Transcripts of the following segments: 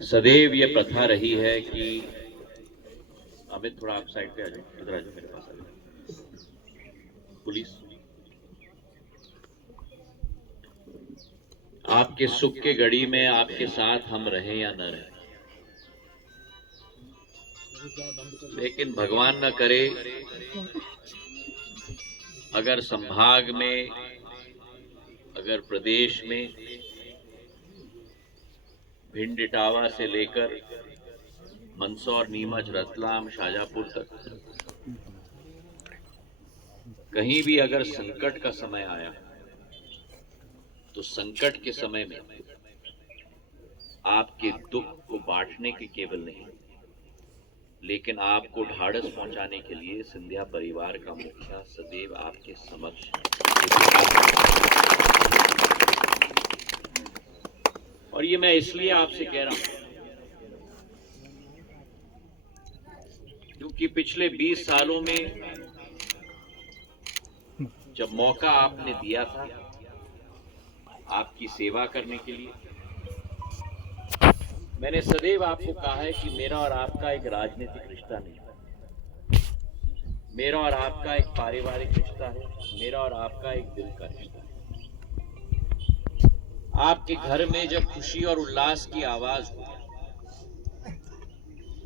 सदैव ये प्रथा रही है कि अमित थोड़ा आप साइड पे आ जाओ, इधर आ जाओ, मेरे पास आ जाओ। पुलिस, आपके सुख के घड़ी में आपके साथ हम रहें या न रहें, लेकिन भगवान न करे अगर संभाग में, अगर प्रदेश में भिंड इटावा से लेकर मंदसौर, नीमच, रतलाम, शाजापुर तक कहीं भी अगर संकट का समय आया तो संकट के समय में आपके दुख को बांटने के केवल नहीं, लेकिन आपको ढाढ़स पहुंचाने के लिए सिंधिया परिवार का मुखिया सदैव आपके समक्ष। और ये मैं इसलिए आपसे कह रहा हूं क्योंकि पिछले 20 सालों में जब मौका आपने दिया था आपकी सेवा करने के लिए, मैंने सदैव आपको कहा है कि मेरा और आपका एक राजनीतिक रिश्ता नहीं है, मेरा और आपका एक पारिवारिक रिश्ता है, मेरा और आपका एक दिल का रिश्ता है। आपके घर में जब खुशी और उल्लास की आवाज हो,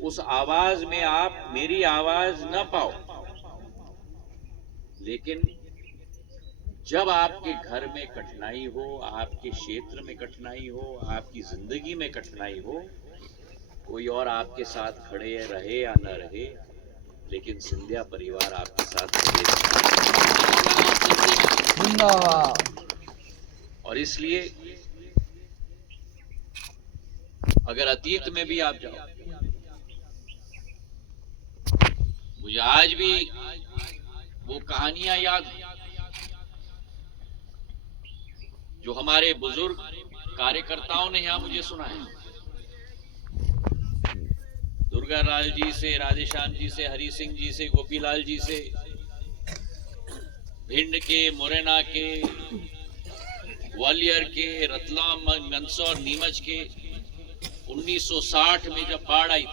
उस आवाज में आप मेरी आवाज न पाओ, लेकिन जब आपके घर में कठिनाई हो, आपके क्षेत्र में कठिनाई हो, आपकी जिंदगी में कठिनाई हो, कोई और आपके साथ खड़े रहे या न रहे, लेकिन सिंधिया परिवार आपके साथ खड़े। और इसलिए अगर अतीत में भी आप जाओ, मुझे आज भी वो कहानियां याद जो हमारे बुजुर्ग कार्यकर्ताओं ने यहां मुझे सुनाए। दुर्गा लाल जी से, राधेश्याम जी से, हरि सिंह जी से, गोपीलाल जी से, भिंड के, मुरैना के, ग्वालियर के, रतलाम, मंदसौर, नीमच के 1960 में जब बाढ़ आई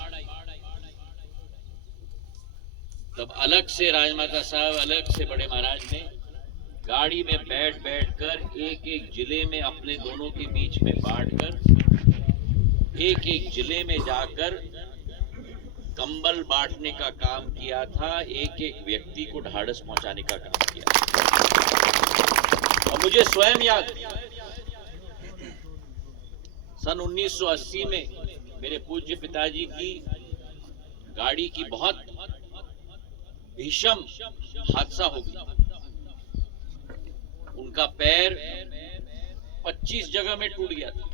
तब अलग से राजमाता साहब, अलग से बड़े महाराज ने गाड़ी में बैठ कर एक एक जिले में अपने दोनों के बीच में बांटकर एक एक जिले में जाकर कंबल बांटने का काम किया था, एक एक व्यक्ति को ढाढ़स पहुंचाने का काम किया। और मुझे स्वयं याद सन 1980 में मेरे पूज्य पिताजी की गाड़ी की बहुत भीषण हादसा हो गया। उनका पैर 25 जगह में टूट गया था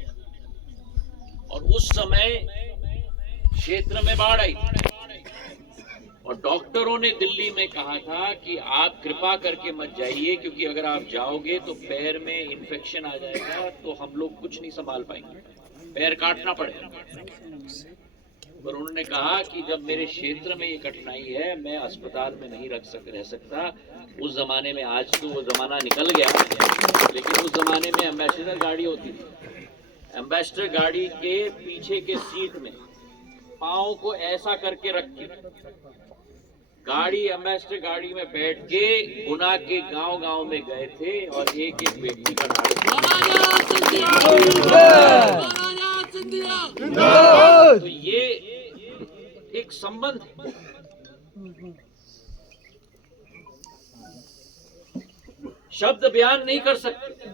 और उस समय क्षेत्र में बाढ़ आई और डॉक्टरों ने दिल्ली में कहा था कि आप कृपा करके मत जाइए, क्योंकि अगर आप जाओगे तो पैर में इन्फेक्शन आ जाएगा तो हम लोग कुछ नहीं संभाल पाएंगे, पैर काटना पड़ेगा। पर उन्होंने कहा कि जब मेरे क्षेत्र में ये कठिनाई है, मैं अस्पताल में नहीं रह सकता। उस जमाने में, आज तो वो जमाना निकल गया, लेकिन उस जमाने में एम्बेसडर गाड़ी होती थी। एम्बेसडर गाड़ी के पीछे के सीट में पाँव को ऐसा करके रख के गाड़ी, एम्बेसडर गाड़ी में बैठ के गुना के गांव में गए थे और एक एक व्यक्ति का तो ये एक संबंध है। शब्द बयान नहीं कर सकते,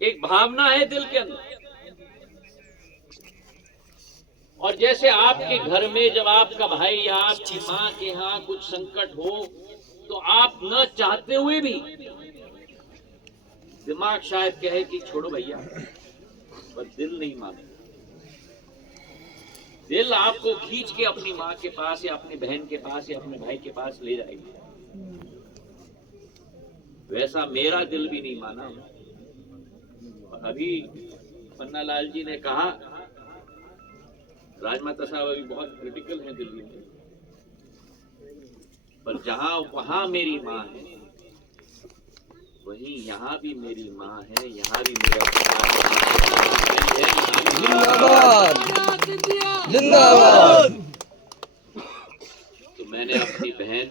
एक भावना है दिल के अंदर। और जैसे आपके घर में जब आपका भाई या आपकी मां के यहां कुछ संकट हो तो आप न चाहते हुए भी दिमाग शायद कहे कि छोड़ो भैया, पर दिल नहीं माने। दिल आपको खींच के अपनी मां के पास या अपनी बहन के पास या अपने भाई के पास ले जाएगी। वैसा मेरा दिल भी नहीं माना। अभी पन्ना लाल जी ने कहा, राजमाता साहब अभी बहुत क्रिटिकल हैं दिल्ली में, पर जहां वहां मेरी मां है, वहीं यहाँ भी मेरी माँ है, यहाँ भी मेरा पिता है। जिंदाबाद। तो मैंने अपनी बहन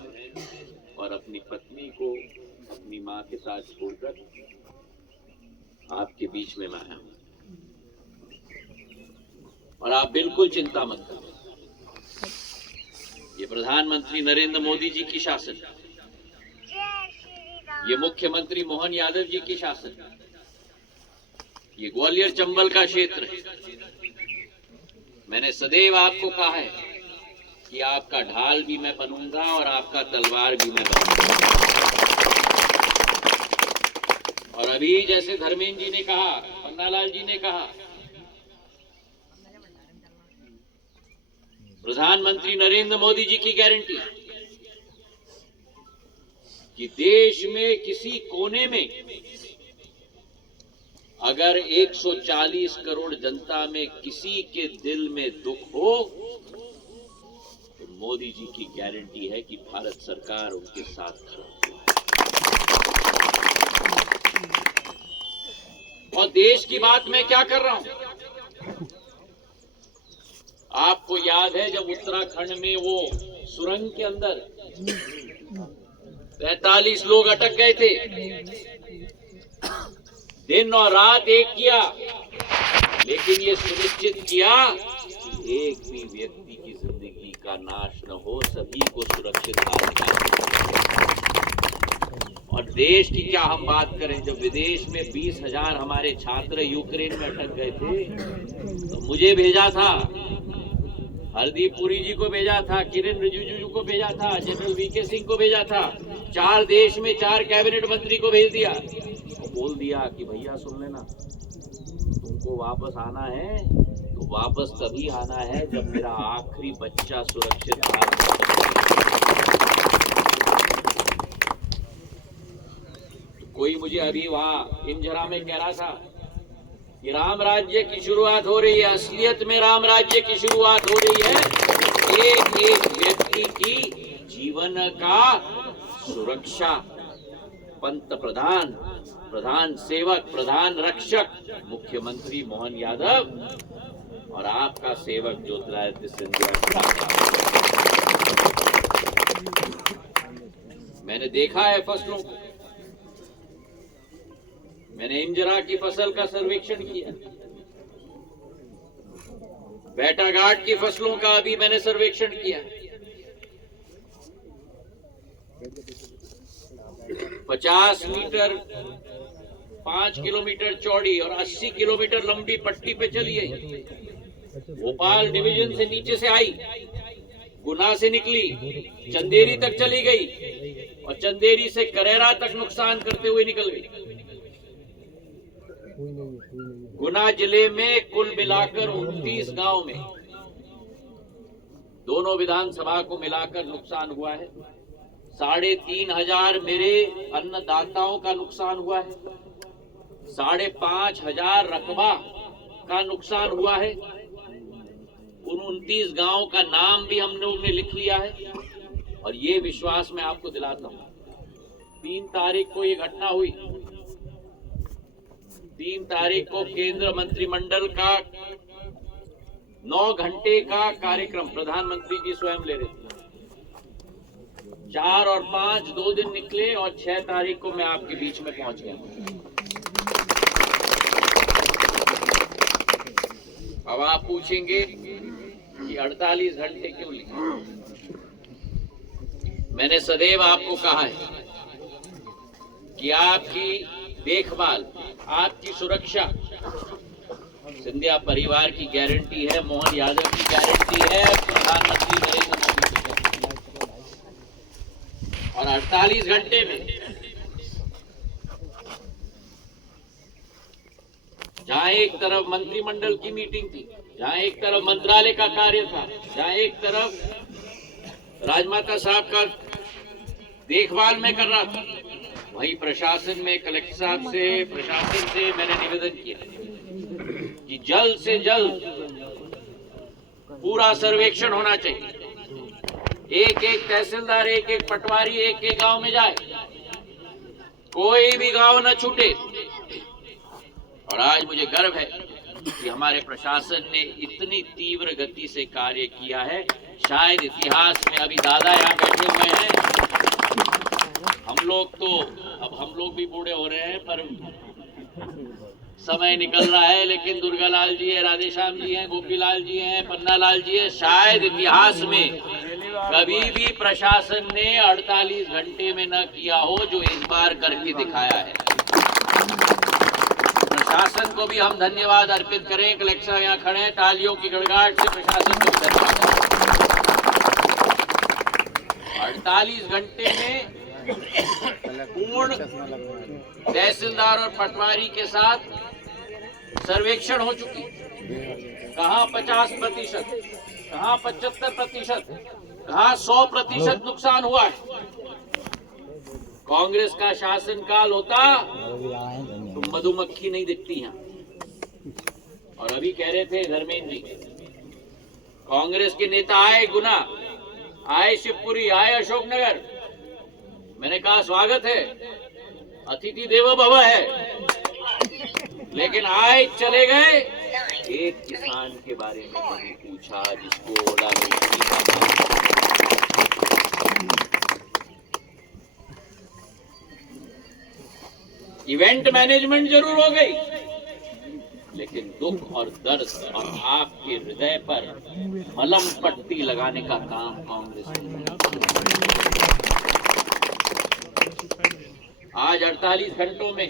और अपनी पत्नी को अपनी माँ के साथ छोड़कर आपके बीच में मैं आया हूं। और आप बिल्कुल चिंता मत करो, ये प्रधानमंत्री नरेंद्र मोदी जी की शासन, ये मुख्यमंत्री मोहन यादव जी की शासन, ये ग्वालियर चंबल का क्षेत्र है। मैंने सदैव आपको कहा है कि आपका ढाल भी मैं बनूंगा और आपका तलवार भी मैं बनूंगा। और अभी जैसे धर्मेंद्र जी ने कहा, पन्नालाल जी ने कहा, प्रधानमंत्री नरेंद्र मोदी जी की गारंटी कि देश में किसी कोने में अगर 140 करोड़ जनता में किसी के दिल में दुख हो तो मोदी जी की गारंटी है कि भारत सरकार उनके साथ खड़ी है। और देश की बात मैं क्या कर रहा हूं, आपको याद है जब उत्तराखंड में वो सुरंग के अंदर 45 लोग अटक गए थे, दिन और रात एक किया, लेकिन ये सुनिश्चित किया कि एक भी व्यक्ति की जिंदगी का नाश न हो, सभी को सुरक्षित बाहर निकाला। और देश की क्या हम बात करें, जब विदेश में 20,000 हमारे छात्र यूक्रेन में अटक गए थे तो मुझे भेजा था, हरदीप पुरी जी को भेजा था, किरण रिजिजू को भेजा था, जनरल वीके सिंह को भेजा था, 4 देश में 4 कैबिनेट मंत्री को भेज दिया। बोल दिया कि भैया सुन लेना, तुमको वापस आना है तो वापस तभी आना है जब मेरा आखिरी बच्चा सुरक्षित आ। कोई मुझे अभी वहां इंजरा में कह रहा था कि राम राज्य की शुरुआत हो रही है, असलियत में राम राज्य की शुरुआत हो रही है एक एक व्यक्ति की जीवन का सुरक्षा। पंत प्रधान, प्रधान सेवक, प्रधान रक्षक मुख्यमंत्री मोहन यादव और आपका सेवक ज्योतिरादित्य सिंधिया। मैंने देखा है फसलों को, मैंने इंजरा की फसल का सर्वेक्षण किया, बेटाघाट की फसलों का अभी मैंने सर्वेक्षण किया। 50 मीटर 5 किलोमीटर चौड़ी और 80 किलोमीटर लंबी पट्टी पे चली है। भोपाल डिवीजन से नीचे से आई, गुना से निकली, चंदेरी तक चली गई और चंदेरी से करेरा तक नुकसान करते हुए निकल गई। गुना जिले में कुल मिलाकर 29 गांव में दोनों विधानसभा को मिलाकर नुकसान हुआ है। 3,500 मेरे अन्नदाताओं का नुकसान हुआ है, 5,500 रकबा का नुकसान हुआ है। उन 29 गांव का नाम भी हम लोग ने लिख लिया है। और ये विश्वास मैं आपको दिलाता हूं, 3 तारीख को ये घटना हुई। 3 तारीख को केंद्र मंत्रिमंडल का 9 घंटे का कार्यक्रम प्रधानमंत्री जी स्वयं ले रहे थे। 4 और 5 2 दिन निकले और 6 तारीख को मैं आपके बीच में पहुंच गया। अब आप पूछेंगे कि 48 घंटे क्यों लिखे। मैंने सदैव आपको कहा है कि आपकी देखभाल, आपकी सुरक्षा सिंधिया परिवार की गारंटी है, मोहन यादव की गारंटी है, प्रधानमंत्री नरेंद्र मोदी की गारंटी है। और 48 घंटे में जहां एक तरफ मंत्रिमंडल की मीटिंग थी, जहां एक तरफ मंत्रालय का कार्य था, जहां एक तरफ राजमाता साहब का देखभाल में कर रहा था, वहीं प्रशासन में कलेक्टर साहब से, प्रशासन से मैंने निवेदन किया कि जल्द से जल्द पूरा सर्वेक्षण होना चाहिए। एक एक तहसीलदार, एक एक पटवारी एक एक गांव में जाए, कोई भी गांव न छूटे। और आज मुझे गर्व है कि हमारे प्रशासन ने इतनी तीव्र गति से कार्य किया है, शायद इतिहास में। अभी दादा यहाँ बैठे हुए हैं, हम लोग तो अब हम लोग भी बूढ़े हो रहे हैं, पर समय निकल रहा है, लेकिन दुर्गालाल जी है, राधेश्याम जी हैं, गोपीलाल जी हैं, पन्नालाल जी हैं, शायद इतिहास में कभी भी प्रशासन ने 48 घंटे में न किया हो जो इस बार करके दिखाया है। प्रशासन को भी हम धन्यवाद अर्पित करें। कलेक्टर साहब यहाँ खड़े हैं, तालियों की गड़गड़ाहट से प्रशासन को धन्यवाद। 48 घंटे में पूर्ण तहसीलदार और पटवारी के साथ सर्वेक्षण हो चुकी। कहाँ 50%, कहाँ 75%, कहाँ 100% नुकसान हुआ है। कांग्रेस का शासनकाल होता तो मधुमक्खी नहीं दिखती यहाँ। और अभी कह रहे थे धर्मेंद्र जी, कांग्रेस के नेता आए गुना, आए शिवपुरी, आए अशोकनगर, मैंने कहा स्वागत है, अतिथि देवो भव है, लेकिन आए चले गए। एक किसान के बारे में नहीं पूछा जिसको ओला रोटी का। इवेंट मैनेजमेंट जरूर हो गई, लेकिन दुख और दर्द और आपके हृदय पर मलम पट्टी लगाने का काम कांग्रेस ने। आज 48 घंटों में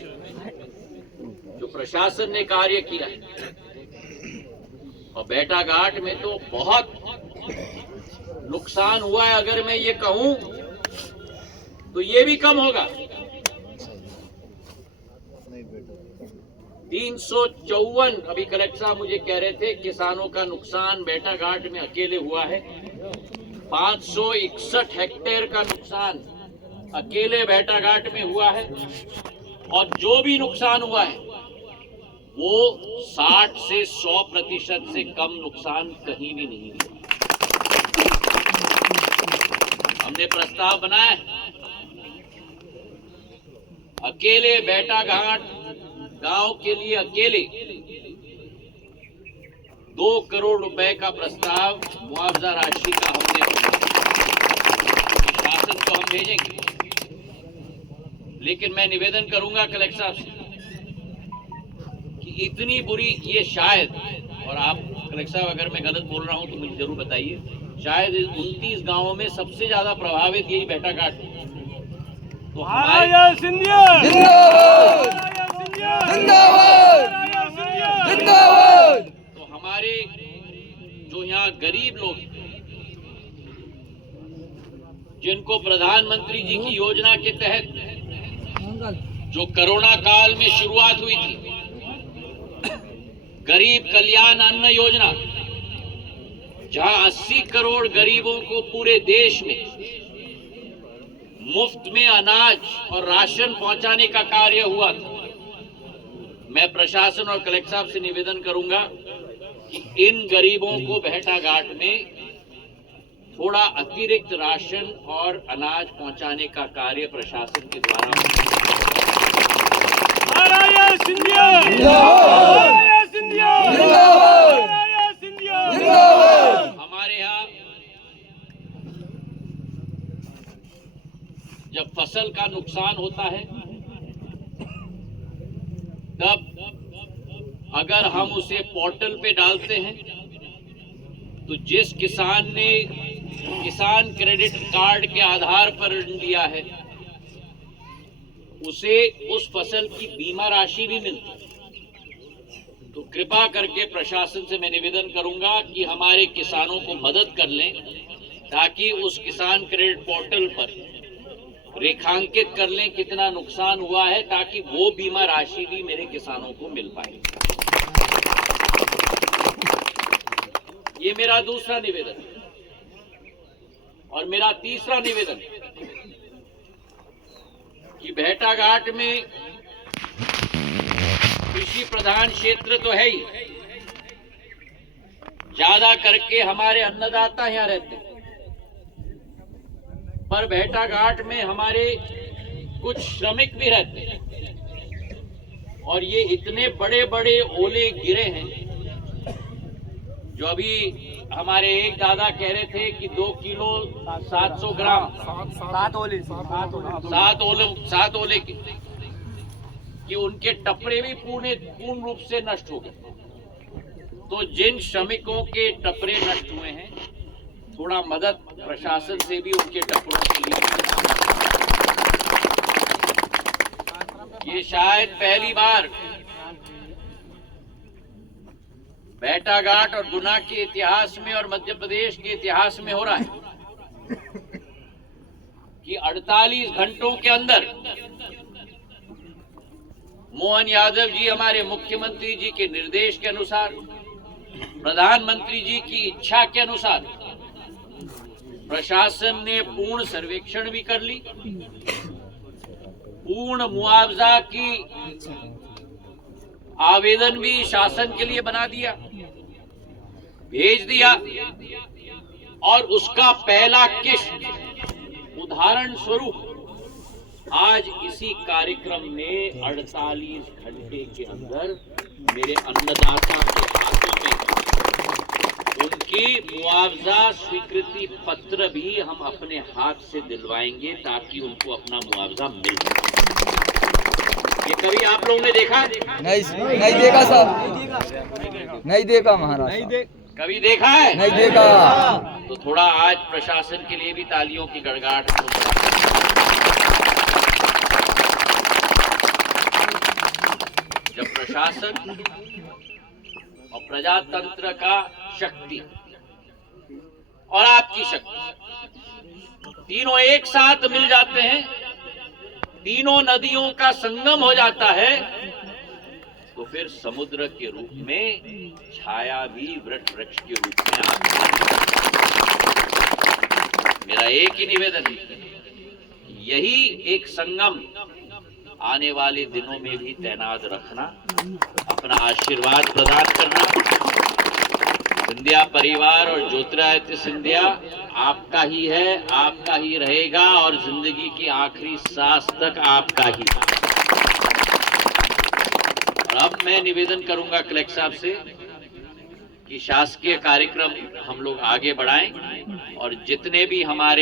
जो प्रशासन ने कार्य किया, और बेटाघाट में तो बहुत नुकसान हुआ है। अगर मैं ये कहूं तो ये भी कम होगा। 354 अभी कलेक्टर साहब मुझे कह रहे थे किसानों का नुकसान बेटाघाट में अकेले हुआ है। 561 हेक्टेयर का नुकसान अकेले बेटाघाट में हुआ है, और जो भी नुकसान हुआ है वो 60 से 100% से कम नुकसान कहीं भी नहीं हुआ। हमने प्रस्ताव बनाया, अकेले बेटाघाट गांव के लिए अकेले 2 करोड़ रुपए का प्रस्ताव मुआवजा राशि का हमने शासन को हम भेजेंगे। लेकिन मैं निवेदन करूंगा कलेक्टर साहब से कि इतनी बुरी ये शायद, और आप कलेक्टर साहब अगर मैं गलत बोल रहा हूं तो मुझे जरूर बताइए, शायद 29 गांवों में सबसे ज्यादा प्रभावित यही बेटाघाट। तो हमारे तो हमारे जो यहाँ गरीब लोग, जिनको प्रधानमंत्री जी की योजना के तहत जो कोरोना काल में शुरुआत हुई थी, गरीब कल्याण अन्न योजना, जहां 80 करोड़ गरीबों को पूरे देश में मुफ्त में अनाज और राशन पहुंचाने का कार्य हुआ था। मैं प्रशासन और कलेक्टर साहब से निवेदन करूंगा कि इन गरीबों को बेटाघाट में थोड़ा अतिरिक्त राशन और अनाज पहुंचाने का कार्य प्रशासन के द्वारा हमारे यहाँ जब फसल का नुकसान होता है तब अगर हम उसे पोर्टल पे डालते हैं तो जिस किसान ने किसान क्रेडिट कार्ड के आधार पर ऋण लिया है उसे उस फसल की बीमा राशि भी मिलती है। तो कृपा करके प्रशासन से मैं निवेदन करूंगा कि हमारे किसानों को मदद कर लें, ताकि उस किसान क्रेडिट पोर्टल पर रेखांकित कर लें कितना नुकसान हुआ है, ताकि वो बीमा राशि भी मेरे किसानों को मिल पाए। ये मेरा दूसरा निवेदन है। और मेरा तीसरा निवेदन कि बेटाघाट में कृषि प्रधान क्षेत्र तो है ही, ज्यादा करके हमारे अन्नदाता यहाँ रहते हैं, पर बेटाघाट में हमारे कुछ श्रमिक भी रहते हैं। और ये इतने बड़े बड़े ओले गिरे हैं, जो अभी हमारे एक दादा कह रहे थे कि 2 किलो 700 ग्राम 7 ओले के, कि उनके टपरे भी पूर्ण रूप से नष्ट हो गए। तो जिन श्रमिकों के टपरे नष्ट हुए हैं, थोड़ा मदद प्रशासन से भी उनके टपरों के लिए। ये शायद पहली बार बैटाघाट और गुना के इतिहास में और मध्य प्रदेश के इतिहास में हो रहा है कि 48 घंटों के अंदर मोहन यादव जी हमारे मुख्यमंत्री जी के निर्देश के अनुसार, प्रधानमंत्री जी की इच्छा के अनुसार प्रशासन ने पूर्ण सर्वेक्षण भी कर ली, पूर्ण मुआवजा की आवेदन भी शासन के लिए बना दिया, भेज दिया, और उसका पहला किश्त उदाहरण स्वरूप आज इसी कार्यक्रम में 48 घंटे के अंदर मेरे अन्नदाता के हाथों में उनकी मुआवजा स्वीकृति पत्र भी हम अपने हाथ से दिलवाएंगे, ताकि उनको अपना मुआवजा मिल सके। ये कभी आप लोगों ने देखा? नहीं देखा साहब, नहीं देखा महाराज, कभी देखा है? नहीं देखा। तो थोड़ा आज प्रशासन के लिए भी तालियों की गड़गड़ाहट। जब प्रशासन और प्रजातंत्र का शक्ति और आपकी शक्ति तीनों एक साथ मिल जाते हैं, तीनों नदियों का संगम हो जाता है, तो फिर समुद्र के रूप में छाया भी वृक्ष के रूप में आती है। मेरा एक ही निवेदन है, यही एक संगम आने वाले दिनों में भी तैनात रखना, अपना आशीर्वाद प्रदान करना। सिंधिया परिवार और ज्योतिरादित्य सिंधिया आपका ही है, आपका ही रहेगा, और जिंदगी की आखिरी सांस तक आपका ही। और अब मैं निवेदन करूंगा कलेक्टर साहब से कि शासकीय कार्यक्रम हम लोग आगे बढ़ाएं, और जितने भी हमारे